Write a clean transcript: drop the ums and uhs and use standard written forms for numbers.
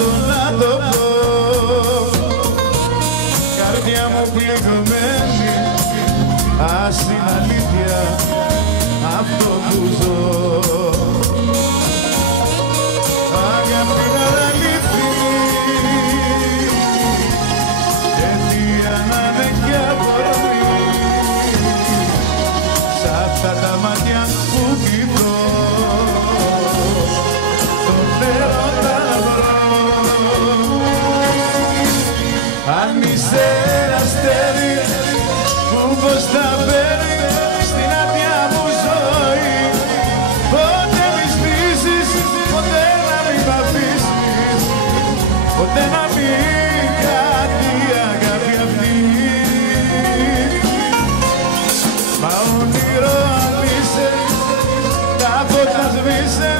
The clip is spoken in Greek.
δώσω να το πω. Καρδιά μου πληγωμένη, ας είναι αλήθεια αυτό που ζω. Αγάπη αληθινή, αιτία να είναι κι αφορμή, σ' αυτά τα μάτια που κοιτώ τον έρωτα βρω. Αν είσαι αστέρι που πως τα παίρνει στην άδεια μου ζωή, ποτέ μη σβήσεις, ποτέ να μην μ' αφήσεις, ποτέ να μην κάτι η αγάπη αυτή. Μα όνειρο αν είσαι, τα φώτα σβήσε,